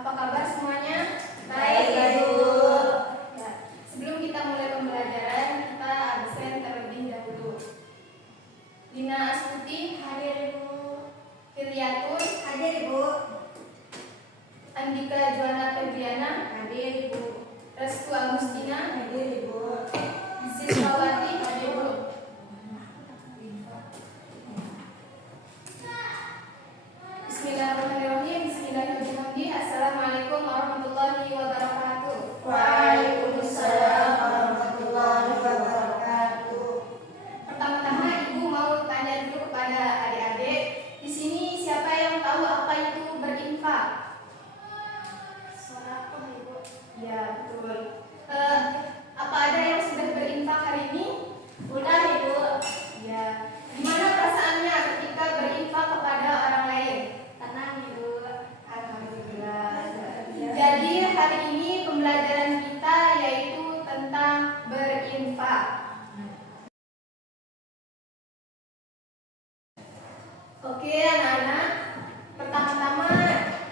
Apa kabar semuanya? Baik, Bu. Ya, sebelum kita mulai pembelajaran, kita absen terlebih dahulu. Lina Astuti hadir, Ibu. Firyatun Hadir, Ibu. Andika Juana Febriana Hadir, Ibu. Restu Agustina Hadir, Ibu. Siswawati hadir, Bu. Bismillahirrahmanirrahim. Bismillahirrahmanirrahim. Assalamualaikum warahmatullahi wabarakatuh. Waalaikumsalam warahmatullahi wabarakatuh. Pertama-tama Ibu mau tanya dulu kepada adik-adik, di sini siapa yang tahu apa itu berinfak? Sedekah, Ibu. Ya, betul. Apa ada yang sudah berinfak hari ini? Udah, Ibu. Ya. Gimana perasaannya ketika berinfak kepada orang lain? Tenang, Ibu. Alhamdulillah. Jadi hari ini pembelajaran kita yaitu tentang berinfak. Oke anak-anak, pertama-tama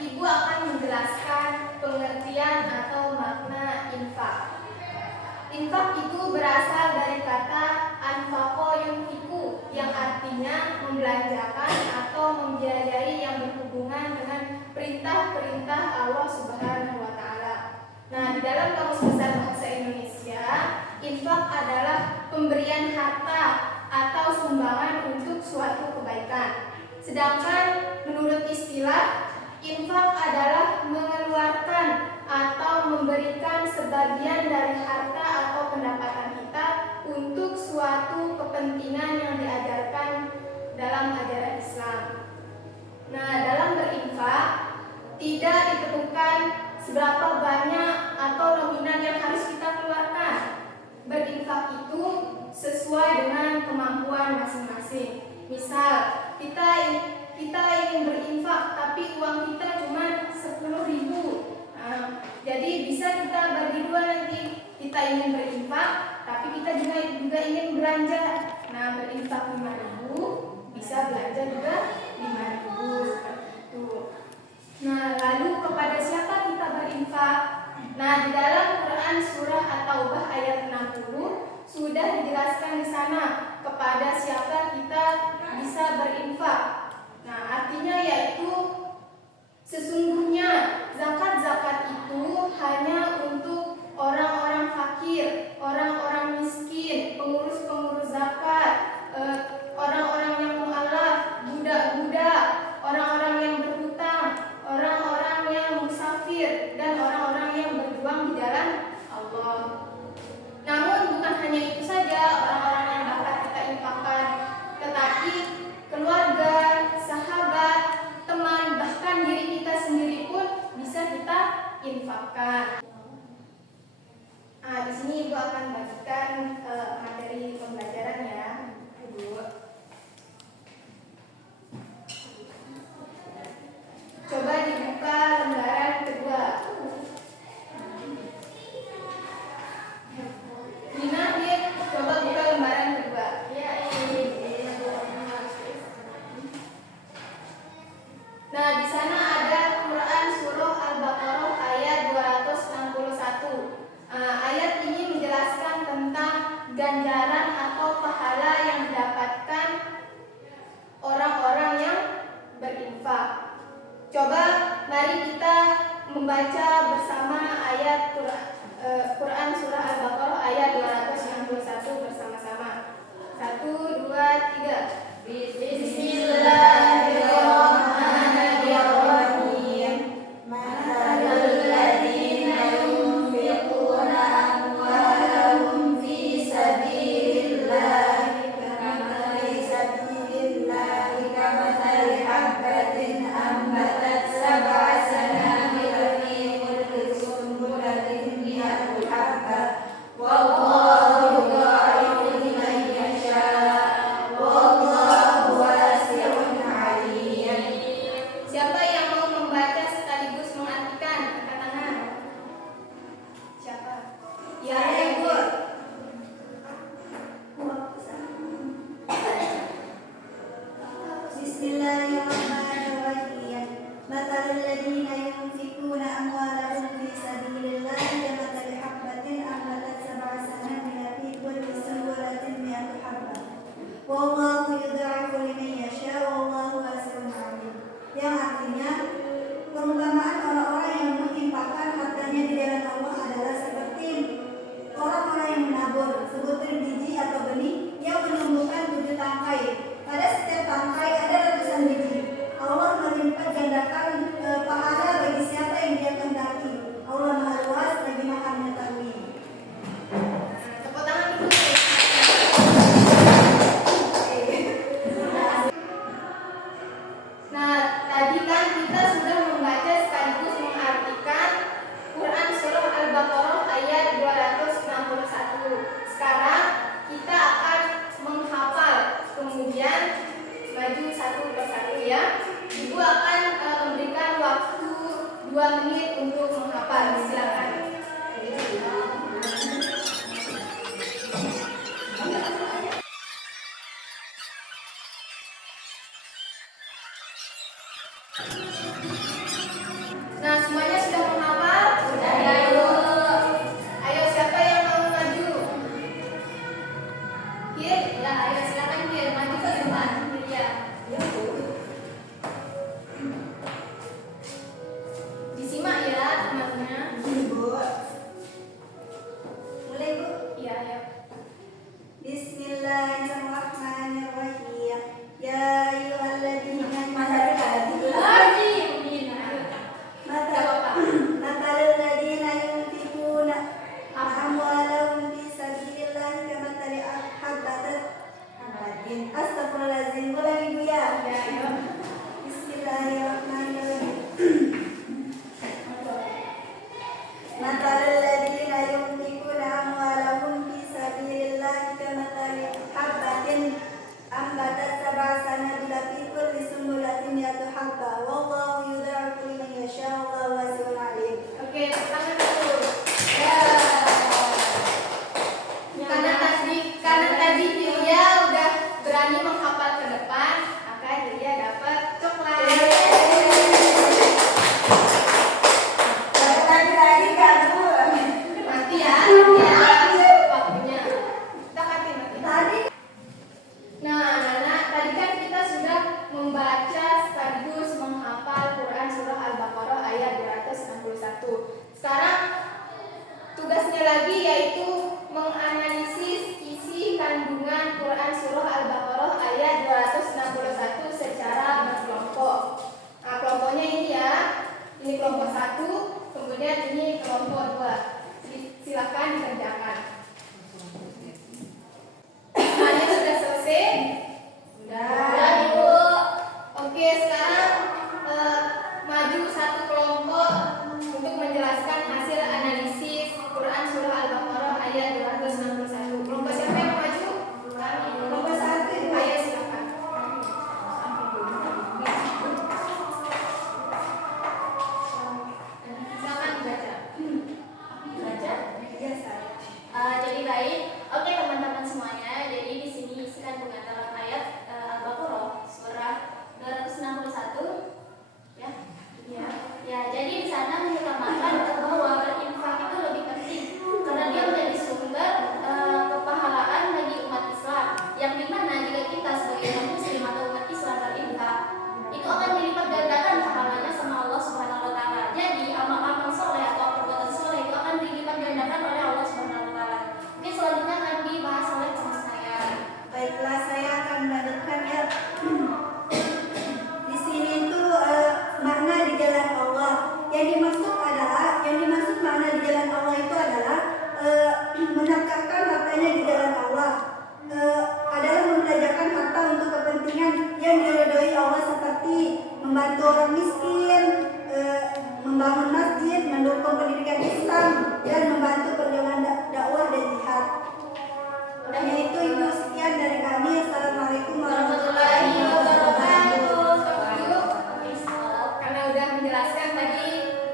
Ibu akan menjelaskan pengertian atau makna infak. Infak itu berasal dari kata anfaqo yunfiku yang artinya membelanjakan atau membiayai yang berhubungan dengan perintah-perintah Allah Subhanahu wa taala. Nah, di dalam Kamus Besar Bahasa Indonesia, infak adalah pemberian harta atau sumbangan untuk suatu kebaikan. Sedangkan menurut istilah, infak adalah mengeluarkan atau memberikan sebagian dari harta atau pendapatan kita untuk suatu kepentingan yang diajarkan dalam ajaran Islam. Nah, dalam berinfak tidak ditentukan seberapa banyak atau nominal yang harus kita keluarkan. Berinfak itu sesuai dengan kemampuan masing-masing. Misal, kita ingin berinfak tapi uang kita cuma 10.000. Nah, jadi bisa kita bagi dua nanti. Kita ingin berinfak tapi kita juga ingin belanja. Nah, berinfak 5.000, bisa belanja juga 5.000 seperti itu. Nah, lalu kepada siapa kita berinfak? Nah, di dalam Quran surah At-Taubah ayat 60 sudah dijelaskan di sana kepada siapa kita bisa berinfak. Nah, artinya yaitu sesungguhnya zakat-zakat itu hanya untuk orang-orang fakir, orang-orang miskin, pengurus-pengurus zakat, orang-orang yang mu'alaf, budak-budak, orang-orang yang berhutang, orang-orang yang musafir, dan orang-orang yang berjuang di jalan Allah. Namun bukan hanya itu saja orang-orang yang dapat kita infakkan, tetapi keluarga, sahabat, teman, bahkan diri kita sendiri pun bisa kita infakkan. Nah, di sini Ibu akan bagikan materi pembelajaran ya, Ibu. Coba dibuka lembaran kedua. Lina, coba buka lembaran kedua. Nah, di sana ada Quran surah Al-Baqarah ayat 261. Ayat ini menjelaskan tentang ganjaran atau pahala yang didapatkan orang-orang yang berinfak. Coba mari kita membaca bersama ayat Quran surah Al-Baqarah ayat 261 bersama-sama. 1, 2, 3. Bismillahirrahmanirrahim. Mathalul ladzina yunfiquna amwalahum fi sabilillahi kamathali habbatin ambatat sab'a sanabila fi kulli sunbulatin mi'atu habbah. Wallahu yudha'ifu liman yasha'. Wallahu wasi'un 'alim. hartanya di jalan Allah adalah seperti orang-orang yang menabur sebutir biji atau benih yang menumbuhkan 7 tangkai. Pada setiap tangkai ada ratusan biji. Allah melipat gandakan pahala bagi siapa yang Dia kehendaki. Allah Maha Luas lagi Maha mengetahui. Tepuk tangan dulu. Nah, tadi kan kita sudah membaca sekaligus mengartikan Quran Surah Al-Baqarah ayat 261. Sekarang kita akan menghafal, kemudian maju satu persatu ya. Ibu akan memberikan waktu 2 menit untuk menghafal. Silakan. Nah, semuanya sudah menghafal? Sudah. Ayo, siapa yang mau maju? Kir, ya, ayo silakan Kir, maju ke depan. Ya. Disimak ya teman-teman. Mulai Bu. Iya, ya. Bismillahirrahmanirrahim. Ya ayyuhalladzina matalul ladzina yunfiquna amwalahum fi sabilillahi kamathali habbatin. Astagfirullahaladzim. Ulang Ibu ya. Bismillahirrahmanirrahim. Matalul ladzina yunfiquna amwalahum fi sabilillahi kamathali habbatin ambatat sab'a sanabila fi kulli sumbulatin mi'atu habba wallahu yudha'ifu liman yasha'u wallahu wasi'un 'alim. Oke, tangan dulu. Ya. Karena tadi Hilya udah berani menghafal ke depan, maka Hilya dapat coklat. Lagi Kak Bu. Nanti ya, waktunya. Kita kasih nanti. Tadi Nah, anak-anak, tadi kan kita sudah membaca sekaligus menghafal Quran Surah Al-Baqarah ayat 261. Sekarang tugasnya lagi yaitu menganalisis isi kandungan Quran Surah Al-Baqarah ayat 261 secara berkelompok. Nah, kelompoknya ini ya. Ini kelompok 1, kemudian ini kelompok 2. Silakan dikerjakan. Semuanya sudah selesai? Sudah, Ibu. Oke, sekarang maju satu kelompok untuk menjelaskan hasil analisis Quran Surah Al-Baqarah ayat 261. Kelompok siapa yang maju? kelompok 1 Ibu. Ayo silakan. Silakan dibaca. Baca. Iya, saya. Jadi baik, oke teman-teman semuanya. Jadi di sini isi kandungan dalam ayat Al-Baqarah surah 261, ya. Ya. Ya, jadi di sana mengutamakan bahwa berinfak itu lebih penting karena dia menjadi sumber kepahalaan bagi umat Islam. Yang dimana jika kita sebagai umat Muslim atau umat Islam berinfak, itu akan dilipat gandakan pahalanya sama Allah Subhanahu Wa Taala. Jadi amal-amal soleh atau perbuatan soleh itu akan dilipat gandakan oleh Allah Subhanahu Wa Taala. Mungkin selanjutnya akan dibahas oleh teman saya. Baiklah, saya akan melanjutkan ya. Di sini itu makna di jalan Allah. Yang dimaksud makna di jalan Allah itu adalah menafkahkan hartanya di jalan Allah. Adalah membelanjakan harta untuk kepentingan yang diridhoi Allah seperti membantu orang miskin, membangun masjid, mendukung pendidikan Islam, dan membantu perjuangan dakwah dan jihad. Hanya itu Ibu, sekian dari kami. Assalamualaikum warahmatullahi wabarakatuh. Stop dulu. Karena udah menjelaskan tadi,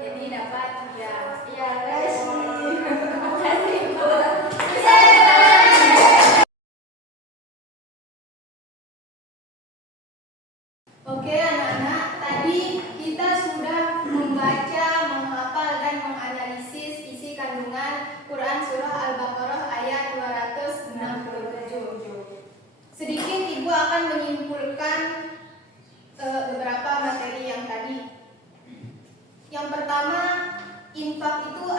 jadi dapat ya. Ya, Terima kasih. Oke anak-anak, tadi kita sudah membaca, menghafal dan menganalisis isi kandungan Quran Surah Al-Baqarah ayat 267. Sedikit Ibu akan menyimpulkan beberapa materi yang tadi. Yang pertama, infak itu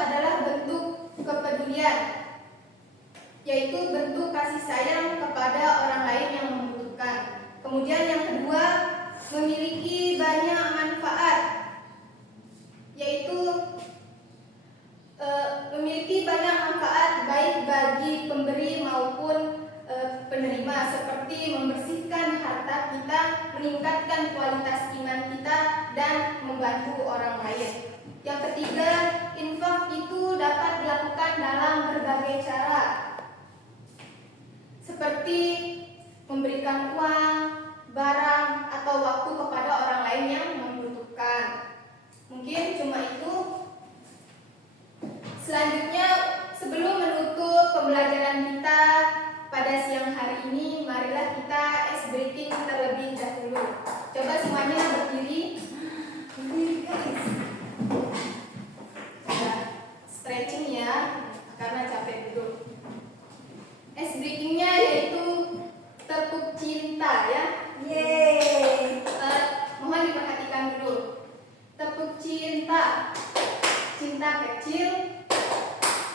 yaitu bentuk kasih sayang kepada orang lain yang membutuhkan. Kemudian yang kedua, memiliki banyak manfaat, yaitu memiliki banyak manfaat baik bagi pemberi maupun penerima, seperti membersihkan harta kita, meningkatkan kualitas iman kita, dan membantu orang lain. Yang ketiga, infak itu dapat dilakukan dalam berbagai cara, seperti memberikan uang, barang, atau waktu kepada orang lain yang membutuhkan. Mungkin cuma itu. Selanjutnya, sebelum menutup pembelajaran kita pada siang hari ini, marilah kita ice breaking terlebih dahulu. Coba semuanya berdiri. Stretching ya, karena capek dulu. Ice breakingnya yaitu tepuk cinta ya. Yeay. Mohon diperhatikan dulu. Tepuk cinta. Cinta kecil,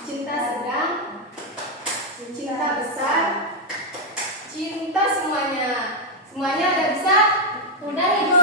cinta sedang, cinta besar, cinta semuanya. Semuanya udah bisa? Udah ibu.